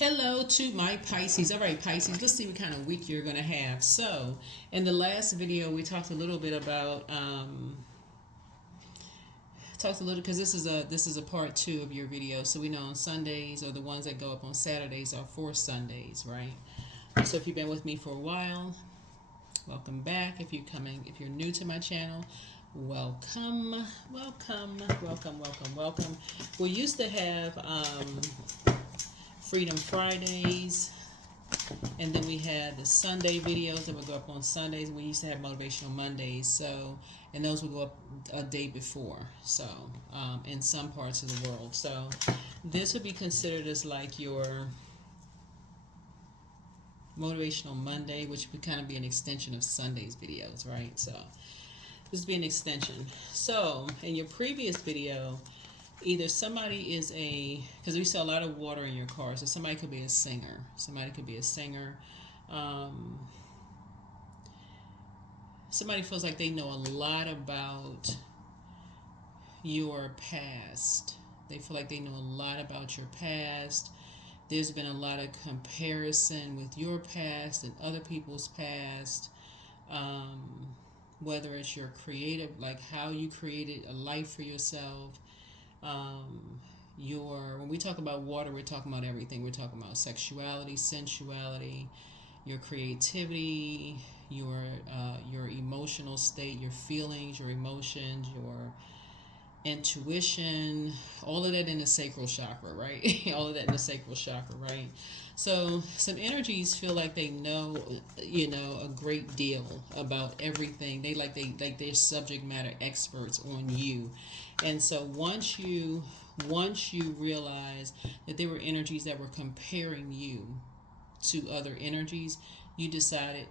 Hello to my Pisces. All right, Pisces, let's see what kind of week you're going to have. So, in the last video, we talked a little bit about, because this is a part two of your video. So, we know on Sundays, or the ones that go up on Saturdays, are for Sundays, right? So, if you've been with me for a while, welcome back. If you're new to my channel, welcome, welcome, welcome, welcome, welcome. We used to have Freedom Fridays, and then we had the Sunday videos that would go up on Sundays, and we used to have Motivational Mondays. So, and those would go up a day before. So, in some parts of the world. So, this would be considered as like your Motivational Monday, which would kind of be an extension of Sunday's videos, right? So, this would be an extension. So, in your previous video, either somebody is because we saw a lot of water in your car, so somebody could be a singer. Somebody could be a singer. Somebody feels like they know a lot about your past. They feel like they know a lot about your past. There's been a lot of comparison with your past and other people's past. Whether it's your creative, like how you created a life for yourself. When we talk about water, we're talking about everything. We're talking about sexuality, sensuality, your creativity, your emotional state, your feelings, your emotions, your intuition, all of that in the sacral chakra, right? All of that in the sacral chakra, right? So some energies feel like they know, a great deal about everything. They're subject matter experts on you. And so once you realize that there were energies that were comparing you to other energies, you decided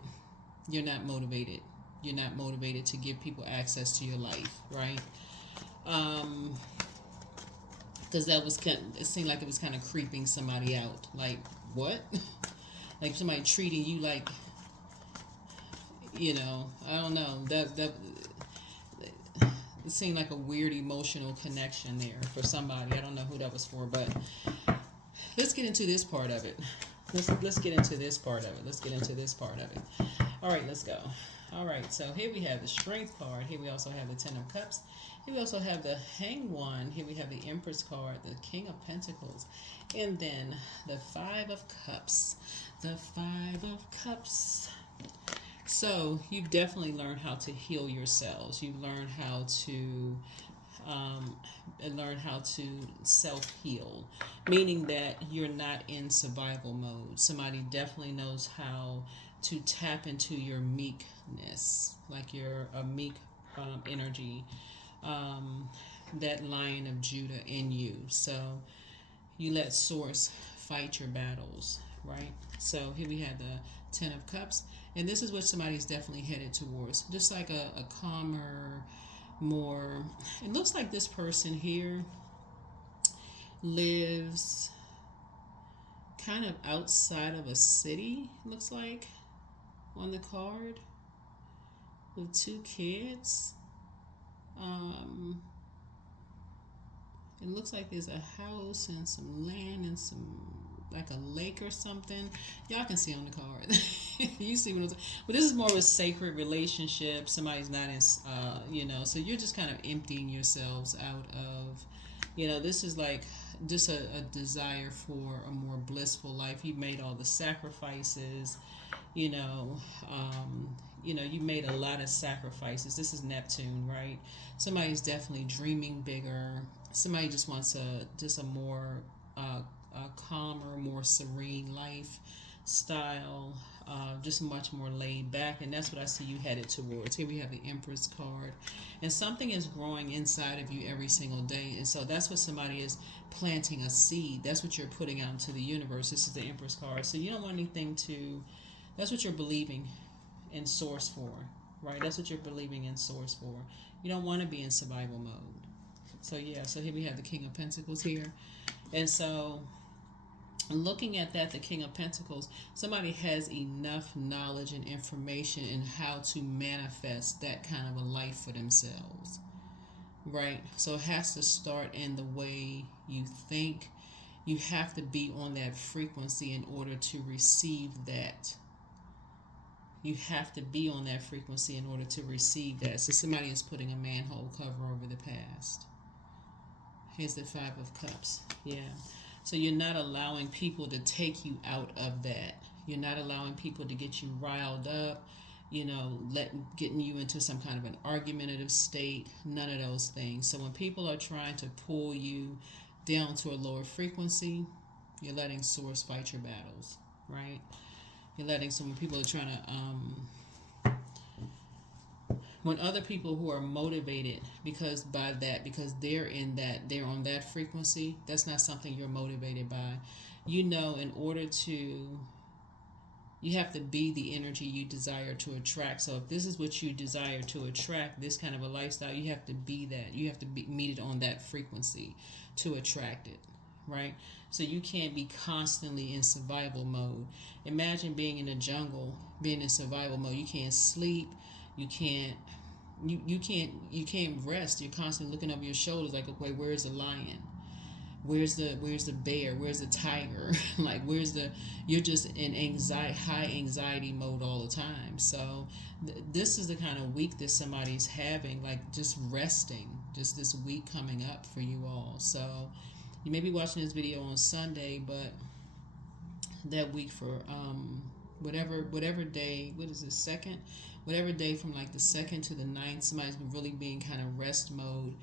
you're not motivated. You're not motivated to give people access to your life, right? Because it seemed like it was kind of creeping somebody out. Like, what? Like somebody treating you like, I don't know. That it seemed like a weird emotional connection there for somebody. I don't know who that was for, but let's get into this part of it. Let's get into this part of it. Let's get into this part of it. All right, let's go. All right, so here we have the Strength card. Here we also have the Ten of Cups. Here we also have the Hanged One. Here we have the Empress card, the King of Pentacles, and then the Five of Cups. The Five of Cups. So you've definitely learned how to heal yourselves. You've learned how to self-heal, meaning that you're not in survival mode. Somebody definitely knows how to tap into your meekness, like you're a meek energy, that Lion of Judah in you. So you let Source fight your battles, right? So here we have the Ten of Cups, and this is what somebody's definitely headed towards. Just like a calmer, more, it looks like this person here lives kind of outside of a city, looks like, on the card, with two kids. It looks like there's a house and some land and some, like a lake or something. Y'all can see on the card. You see what I'm saying? But this is more of a sacred relationship. Somebody's not in, so you're just kind of emptying yourselves out of, this is like just a desire for a more blissful life. You've made all the sacrifices, you made a lot of sacrifices. This is Neptune, right? Somebody's definitely dreaming bigger. Somebody just wants a more calmer, more serene lifestyle, just much more laid back, and that's what I see you headed towards. Here we have the Empress card, and something is growing inside of you every single day, and so that's what somebody is planting a seed. That's what you're putting out into the universe. This is the Empress card, so you don't want anything to. That's what you're believing in Source for, right? That's what you're believing in Source for. You don't want to be in survival mode. So yeah, so here we have the King of Pentacles here. And so looking at that, the King of Pentacles, somebody has enough knowledge and information in how to manifest that kind of a life for themselves, right? So it has to start in the way you think, you have to be on that frequency in order to receive that. You have to be on that frequency in order to receive that. So somebody is putting a manhole cover over the past. Here's the Five of Cups. Yeah. So you're not allowing people to take you out of that. You're not allowing people to get you riled up, getting you into some kind of an argumentative state. None of those things. So when people are trying to pull you down to a lower frequency, you're letting Source fight your battles, right? You're letting some people are trying to when other people who are motivated because they're on that frequency, that's not something you're motivated by. In order to, you have to be the energy you desire to attract. So if this is what you desire to attract, this kind of a lifestyle, you have to be that. You have to meet it on that frequency to attract it, right? So you can't be constantly in survival mode. Imagine being in the jungle, being in survival mode. You can't sleep. You can't rest. You're constantly looking over your shoulders like, okay, where's the lion? Where's the bear? Where's the tiger? Like, you're just in high anxiety mode all the time. So this is the kind of week that somebody's having, like just resting, just this week coming up for you all. So you may be watching this video on Sunday, but that week for whatever day, what is it, second? Whatever day from like the 2nd to the 9th, somebody's been really being kind of rest mode,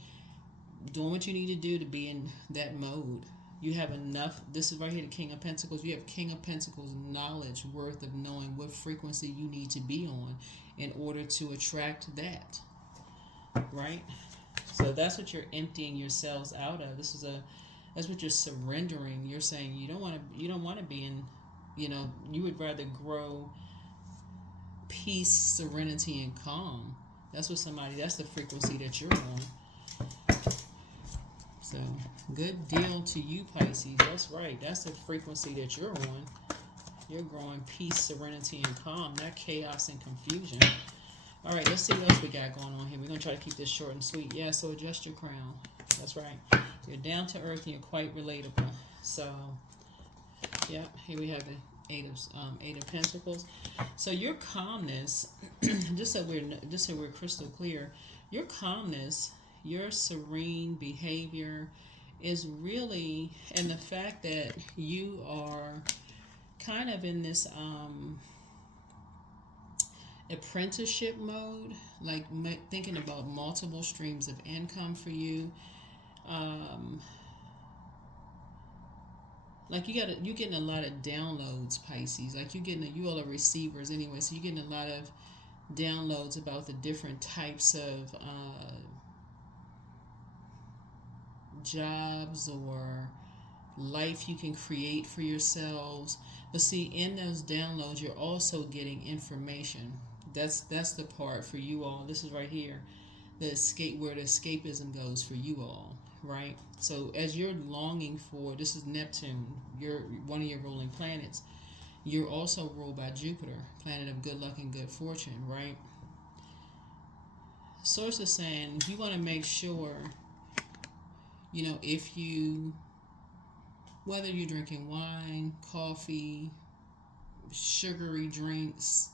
doing what you need to do to be in that mode. You have enough. This is right here, the King of Pentacles. You have King of Pentacles knowledge, worth of knowing what frequency you need to be on in order to attract that, right? So that's what you're emptying yourselves out of. That's what you're surrendering. You're saying you don't want to be in, you would rather grow peace, serenity, and calm. That's the frequency that you're on. So good deal to you, Pisces. That's right. That's the frequency that you're on. You're growing peace, serenity, and calm, not chaos and confusion. All right, let's see what else we got going on here. We're going to try to keep this short and sweet. Yeah, so adjust your crown. That's right. You're down to earth and you're quite relatable. So, yeah, here we have the Eight of Pentacles. So your calmness, just so we're crystal clear, your calmness, your serene behavior is really, and the fact that you are kind of in this apprenticeship mode, like thinking about multiple streams of income for you. Like you're getting a lot of downloads, Pisces. Like you all are receivers anyway, so you're getting a lot of downloads about the different types of jobs or life you can create for yourselves. But see, in those downloads, you're also getting information. That's the part for you all. This is right here, where the escapism goes for you all, right? So as you're longing for, this is Neptune, you're one of your ruling planets. You're also ruled by Jupiter, planet of good luck and good fortune, right? Source is saying you want to make sure, if whether you're drinking wine, coffee, sugary drinks,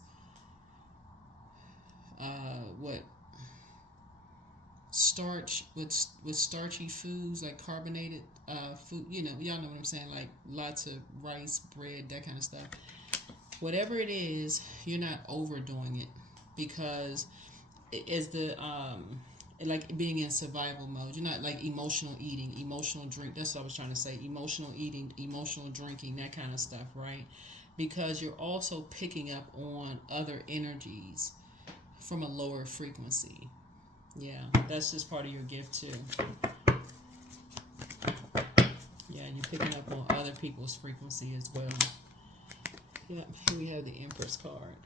starch with starchy foods like carbonated food, y'all know what I'm saying, like lots of rice, bread, that kind of stuff. Whatever it is, you're not overdoing it, because it's the like being in survival mode. You're not like emotional eating, emotional drink. That's what I was trying to say. Emotional eating, emotional drinking, that kind of stuff, right? Because you're also picking up on other energies from a lower frequency. Yeah, that's just part of your gift too. Yeah, you're picking up on other people's frequency as well. Yep, here we have the Empress card.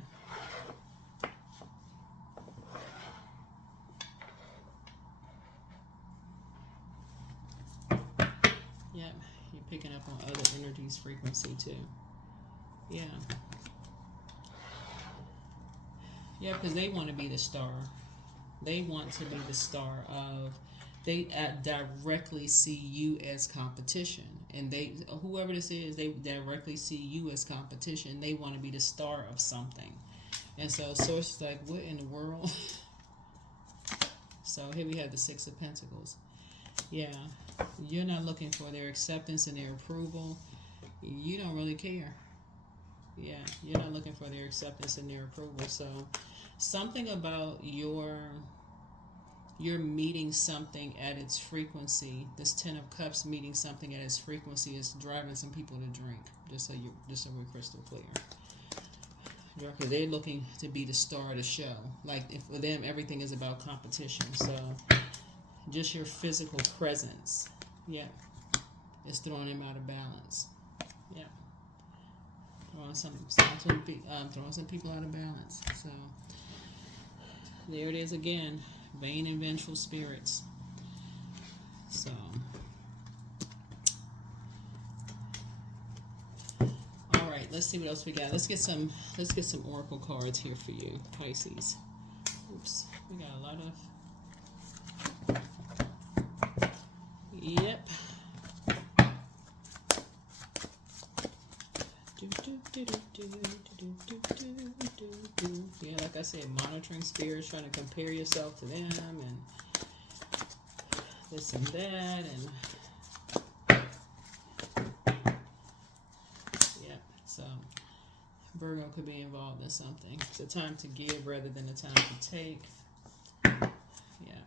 Yep, you're picking up on other energies' frequency too. Yeah. Yeah, because they want to be the star. They want to be the star of they directly see you as competition, and they, whoever this is, they directly see you as competition. They want to be the star of something, and so source is like, what in the world? So here we have the Six of Pentacles. Yeah, you're not looking for their acceptance and their approval. You don't really care. Yeah, you're not looking for their acceptance and their approval. So something about you're meeting something at its frequency. This Ten of Cups meeting something at its frequency is driving some people to drink. Just so we're crystal clear. Because they're looking to be the star of the show. Like, if for them everything is about competition. So just your physical presence, yeah, is throwing them out of balance. Yeah, throwing some people out of balance. So there it is again. Vain and vengeful spirits. So, all right, let's see what else we got. Let's get some oracle cards here for you, Pisces. Oops, we got a lot of. Yep. Yeah, like I said, monitoring spirits, trying to compare yourself to them, and this and that, and yeah. So Virgo could be involved in something. It's a time to give rather than a time to take. Yeah.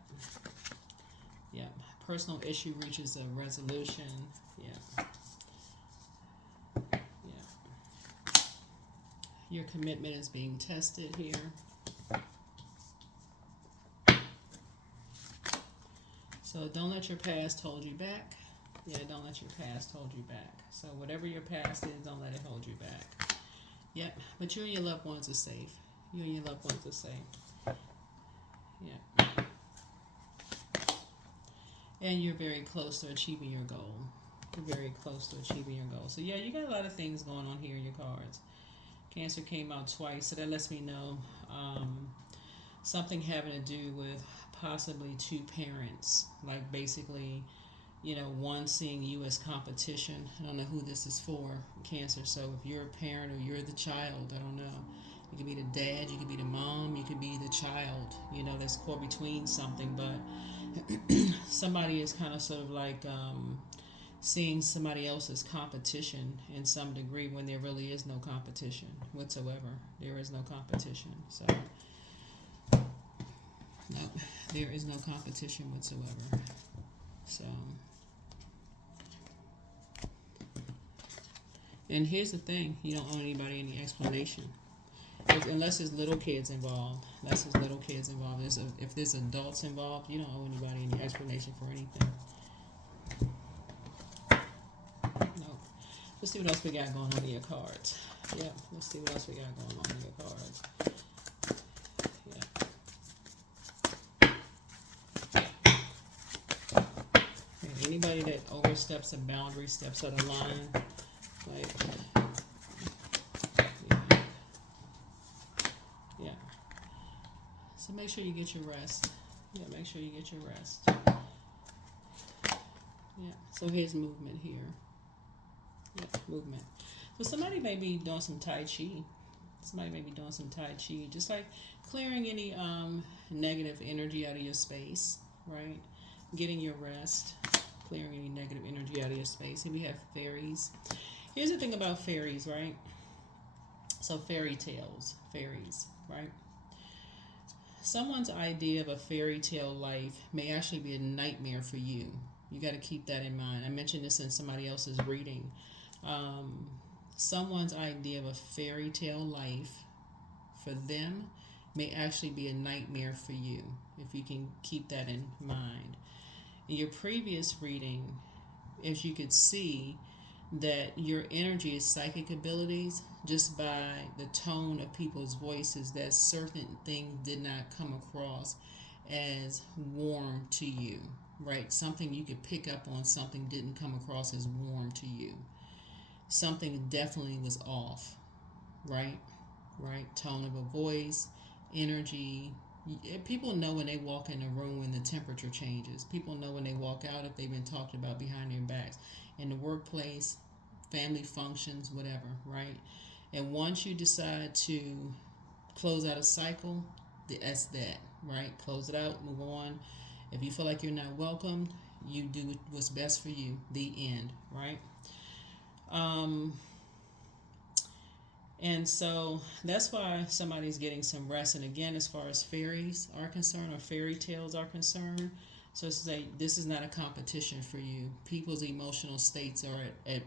Yeah. Personal issue reaches a resolution. Yeah. Your commitment is being tested here. So don't let your past hold you back. Yeah, don't let your past hold you back. So whatever your past is, don't let it hold you back. Yep, but you and your loved ones are safe. You and your loved ones are safe. Yeah. And you're very close to achieving your goal. You're very close to achieving your goal. So yeah, you got a lot of things going on here in your cards. Cancer came out twice, so that lets me know something having to do with possibly two parents. Like basically, one seeing you as competition. I don't know who this is for, Cancer. So if you're a parent or you're the child, I don't know. You could be the dad, you could be the mom, you could be the child, that's caught between something. But somebody is kind of sort of like seeing somebody else's competition in some degree when there really is no competition whatsoever. There is no competition. So, no, there is no competition whatsoever. So, and here's the thing, you don't owe anybody any explanation. Unless there's little kids involved. If there's adults involved, you don't owe anybody any explanation for anything. Let's see what else we got going on in your cards. Yeah, let's see what else we got going on in your cards. Yeah. And anybody that oversteps a boundary, steps out of line, like, yeah. So make sure you get your rest. Yeah, make sure you get your rest. Yeah, so here's movement here. Yeah, movement. So somebody may be doing some Tai Chi. Just like clearing any negative energy out of your space, right? Getting your rest, clearing any negative energy out of your space. Here we have fairies. Here's the thing about fairies, right? So fairies, right? Someone's idea of a fairy tale life may actually be a nightmare for you. You got to keep that in mind. I mentioned this in somebody else's reading. Someone's idea of a fairy tale life for them may actually be a nightmare for you, if you can keep that in mind. In your previous reading, as you could see, that your energy is psychic abilities, just by the tone of people's voices, that certain things did not come across as warm to you, right? Something you could pick up on, something didn't come across as warm to you. Something definitely was off, right? Tone of a voice, energy, People know when they walk in a room when the temperature changes. People know when they walk out if they've been talked about behind their backs. In the workplace, family functions, whatever, right? And once you decide to close out a cycle, that's that, right? Close it out, move on. If you feel like you're not welcomed, you do what's best for you. The end, right? And so that's why somebody's getting some rest. And again, as far as fairies are concerned, or fairy tales are concerned, so it's like this is not a competition for you. People's emotional states are at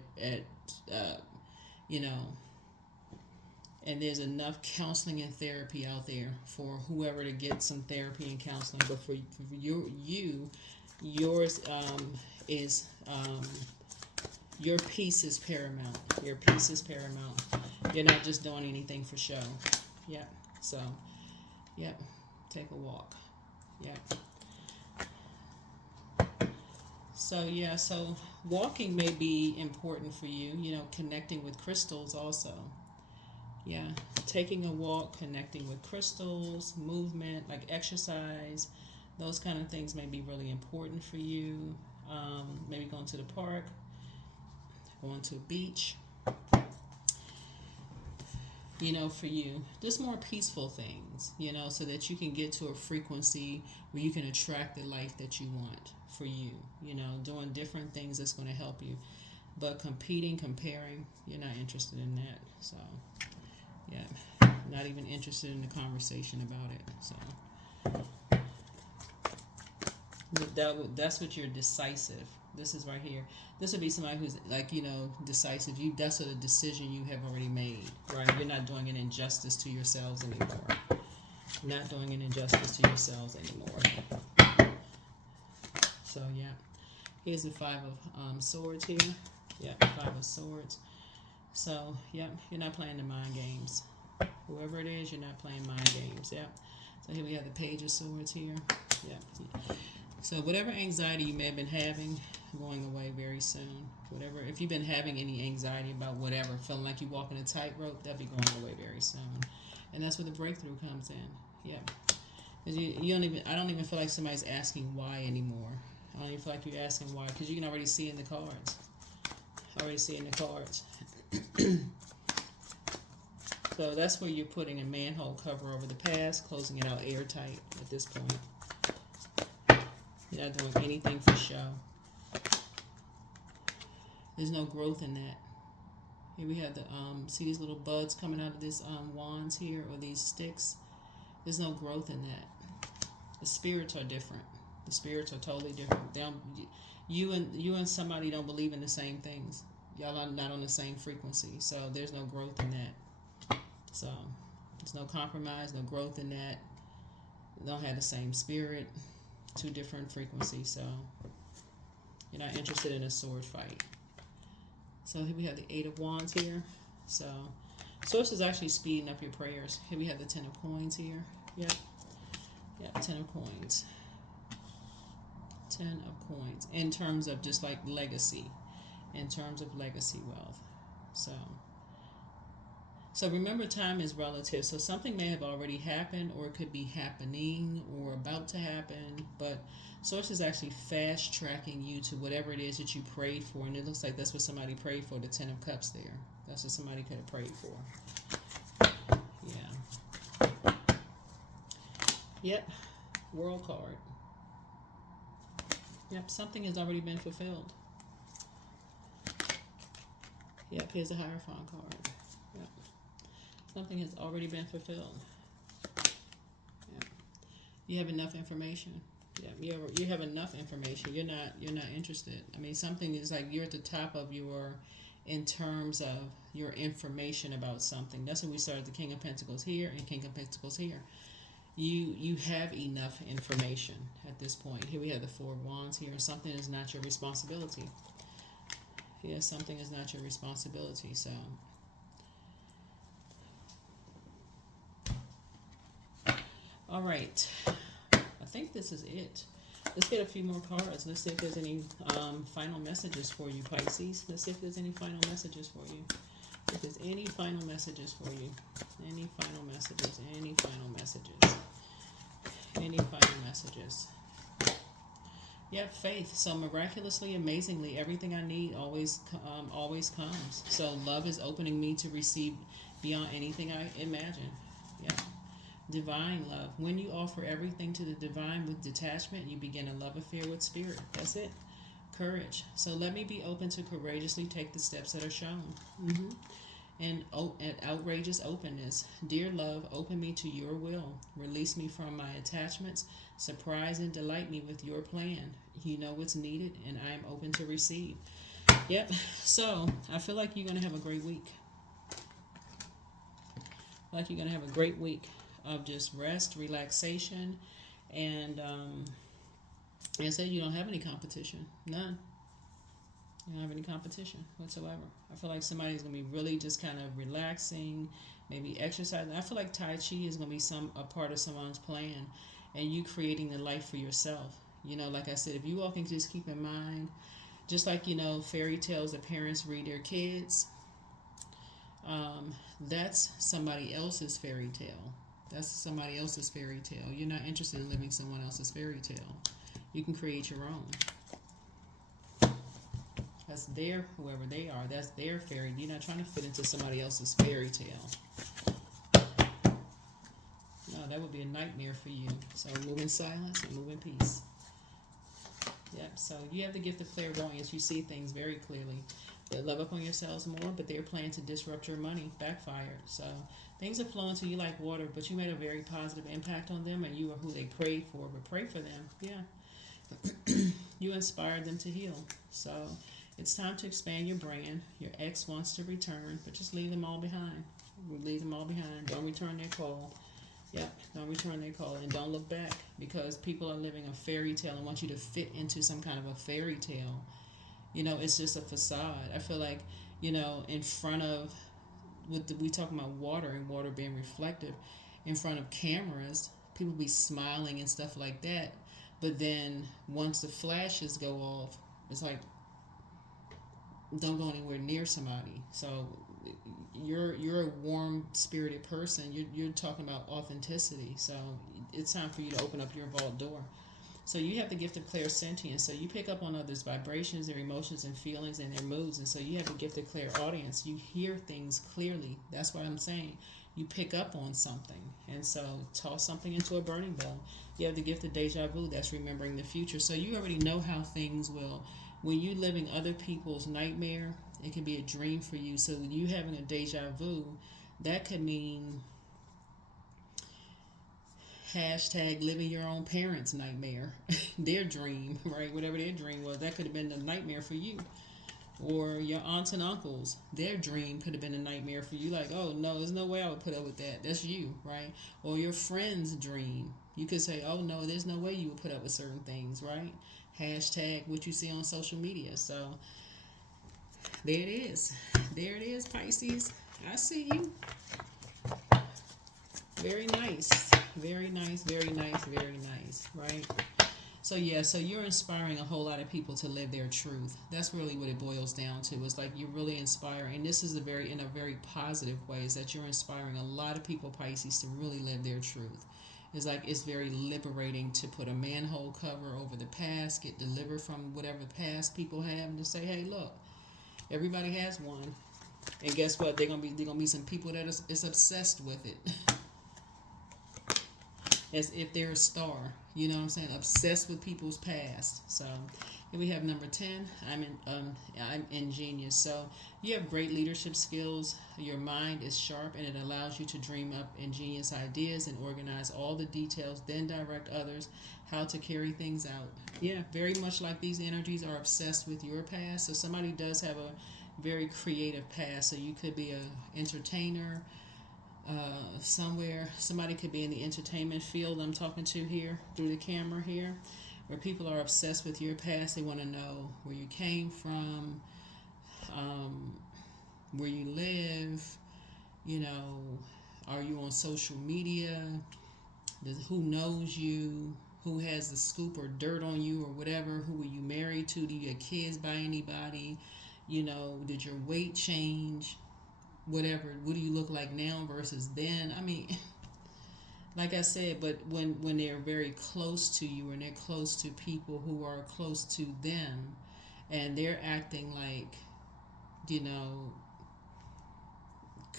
you know, and there's enough counseling and therapy out there for whoever to get some therapy and counseling. But for yours is your peace is paramount. Your peace is paramount. You're not just doing anything for show. Yep. So, yep. Take a walk. Yep. So, yeah. So, walking may be important for you. You know, connecting with crystals also. Yeah. Taking a walk, connecting with crystals, movement, like exercise. Those kind of things may be really important for you. Maybe going to the park, going to a beach. You know, for you, just more peaceful things, you know, so that you can get to a frequency where you can attract the life that you want for you, you know, doing different things that's going to help you. But competing, comparing, you're not interested in that. So, yeah, not even interested in the conversation about it. So, that's what you're decisive. This is right here. This would be somebody who's like, you know, decisive. That's a decision you have already made, right? You're not doing an injustice to yourselves anymore. Not doing an injustice to yourselves anymore. So yeah, here's the Five of Swords here. Yeah, Five of Swords. So yeah, you're not playing the mind games. Whoever it is, you're not playing mind games. Yeah. So here we have the Page of Swords here. Yeah. So whatever anxiety you may have been having, going away very soon. Whatever, if you've been having any anxiety about whatever, feeling like you're walking a tightrope, that'll be going away very soon. And that's where the breakthrough comes in. Yeah. Because I don't even feel like somebody's asking why anymore. I don't even feel like you're asking why, because you can already see in the cards. So that's where you're putting a manhole cover over the past, closing it out airtight at this point. You're not doing anything for show. There's no growth in that. Here we have the see these little buds coming out of this wands here, or these sticks. There's no growth in that. The spirits are different. The spirits are totally different. You and somebody don't believe in the same things. Y'all are not on the same frequency, so there's no growth in that. So there's no compromise, no growth in that. Don't have the same spirit. Two different frequencies, so you're not interested in a sword fight. So here we have the Eight of Wands here. So Source is actually speeding up your prayers. Here we have the Ten of Coins here. Yep. Yeah, Ten of Coins. Ten of Coins. In terms of just like legacy. In terms of legacy wealth. So remember, time is relative. So something may have already happened, or it could be happening or about to happen. But Source is actually fast tracking you to whatever it is that you prayed for. And it looks like that's what somebody prayed for, the Ten of Cups there. That's what somebody could have prayed for. Yeah. Yep. World card. Yep. Something has already been fulfilled. Yep. Here's the Hierophant card. Yep. Something has already been fulfilled. Yeah. You have enough information. Yeah, you have enough information. You're not interested. I mean, something is like you're at the top of your, in terms of your information about something. That's when we started the King of Pentacles here and King of Pentacles here. You have enough information at this point. Here we have the Four of Wands here. Something is not your responsibility. Yeah, something is not your responsibility. So. All right, I think this is it. Let's get a few more cards. Let's see if there's any final messages for you, Pisces. Let's see if there's any final messages for you. If there's any final messages for you. Any final messages. Any final messages. Any final messages? Yep, faith. So miraculously, amazingly, everything I need always comes. So love is opening me to receive beyond anything I imagine. Yep. Divine love. When you offer everything to the divine with detachment, you begin a love affair with spirit. That's it. Courage. So let me be open to courageously take the steps that are shown. And outrageous openness. Dear love, open me to your will. Release me from my attachments. Surprise and delight me with your plan. You know what's needed, and I am open to receive. Yep. So I feel like you're going to have a great week. Like you're going to have a great week of just rest, relaxation, and I said you don't have any competition. None. You don't have any competition whatsoever. I feel like somebody's going to be really just kind of relaxing, maybe exercising. I feel like Tai Chi is going to be a part of someone's plan, and you creating the life for yourself. You know, like I said, if you all can just keep in mind, just like, you know, fairy tales that parents read their kids, that's somebody else's fairy tale. That's somebody else's fairy tale. You're not interested in living someone else's fairy tale. You can create your own. That's whoever they are, that's their fairy. You're not trying to fit into somebody else's fairy tale. No, that would be a nightmare for you. So move in silence and move in peace. Yep, so you have the gift of clairvoyance. You see things very clearly. They love up on yourselves more, but they're planning to disrupt your money. Backfired. So things are flowing to you like water, but you made a very positive impact on them, and you are who they prayed for. But pray for them. Yeah. You inspired them to heal. So it's time to expand your brand. Your ex wants to return, but just leave them all behind. Leave them all behind. Don't return their call. Yep, don't return their call, and don't look back, because people are living a fairy tale and want you to fit into some kind of a fairy tale. You know, it's just a facade. I feel like, you know, in front of, we talking about water and water being reflective, in front of cameras, people be smiling and stuff like that. But then once the flashes go off, it's like, don't go anywhere near somebody. So you're a warm spirited person. You're talking about authenticity. So it's time for you to open up your vault door. So you have the gift of clairsentience. So you pick up on others' vibrations, their emotions and feelings, and their moods. And so you have the gift of clairaudience. You hear things clearly. That's what I'm saying. You pick up on something. And so toss something into a burning bowl. You have the gift of deja vu. That's remembering the future. So you already know how things will. When you're living other people's nightmare, it can be a dream for you. So you having a deja vu, that could mean hashtag living your own parents' nightmare, their dream, right? Whatever their dream was, that could have been a nightmare for you. Or your aunts and uncles, their dream could have been a nightmare for you. Like, oh no, there's no way I would put up with that. That's you, right? Or your friend's dream. You could say, oh no, there's no way you would put up with certain things, right? Hashtag what you see on social media. So there it is. There it is, Pisces. I see you. Very nice. Very nice, very nice, very nice, right? So yeah, so you're inspiring a whole lot of people to live their truth. That's really what it boils down to. It's like you're really inspiring, and this is in a very positive way, is that you're inspiring a lot of people, Pisces, to really live their truth. It's like it's very liberating to put a manhole cover over the past, get delivered from whatever past people have, and to say, hey, look, everybody has one, and guess what? They're gonna be some people that is obsessed with it. As if they're a star, you know what I'm saying? Obsessed with people's past. So here we have number 10. I'm ingenious. So you have great leadership skills. Your mind is sharp, and it allows you to dream up ingenious ideas and organize all the details, then direct others how to carry things out. Yeah, very much like these energies are obsessed with your past. So somebody does have a very creative past. So you could be an entertainer. Somewhere somebody could be in the entertainment field I'm talking to here through the camera here, where people are obsessed with your past. They want to know where you came from, where you live, you know, are you on social media, who knows you, who has the scoop or dirt on you or whatever, who were you married to, do you have kids by anybody, you know, did your weight change, whatever, what do you look like now versus then? I mean, like I said, but when they're very close to you and they're close to people who are close to them, and they're acting like, you know,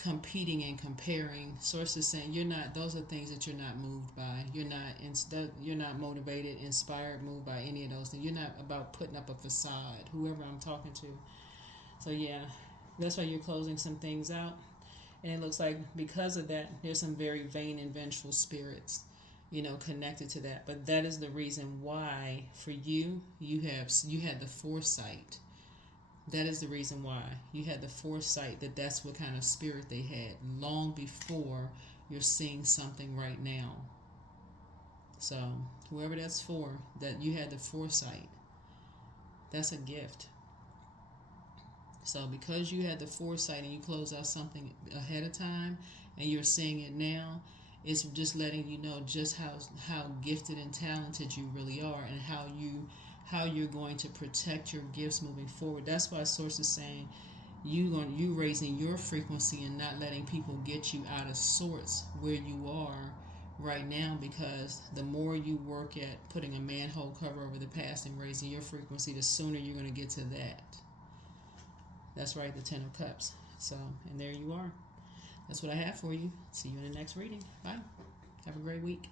competing and comparing, sources saying you're not, those are things that you're not moved by. You're not motivated, inspired, moved by any of those things. You're not about putting up a facade, whoever I'm talking to. So yeah, that's why you're closing some things out. And it looks like because of that, there's some very vain and vengeful spirits, connected to that. But that is the reason why for you had the foresight. That is the reason why you had the foresight that that's what kind of spirit they had long before you're seeing something right now. So whoever that's for, that you had the foresight, that's a gift. So because you had the foresight and you closed out something ahead of time and you're seeing it now, it's just letting you know just how gifted and talented you really are, and how you're going to protect your gifts moving forward. That's why Source is saying you raising your frequency and not letting people get you out of sorts where you are right now, because the more you work at putting a manhole cover over the past and raising your frequency, the sooner you're going to get to that. That's right, the Ten of Cups. So, and there you are. That's what I have for you. See you in the next reading. Bye. Have a great week.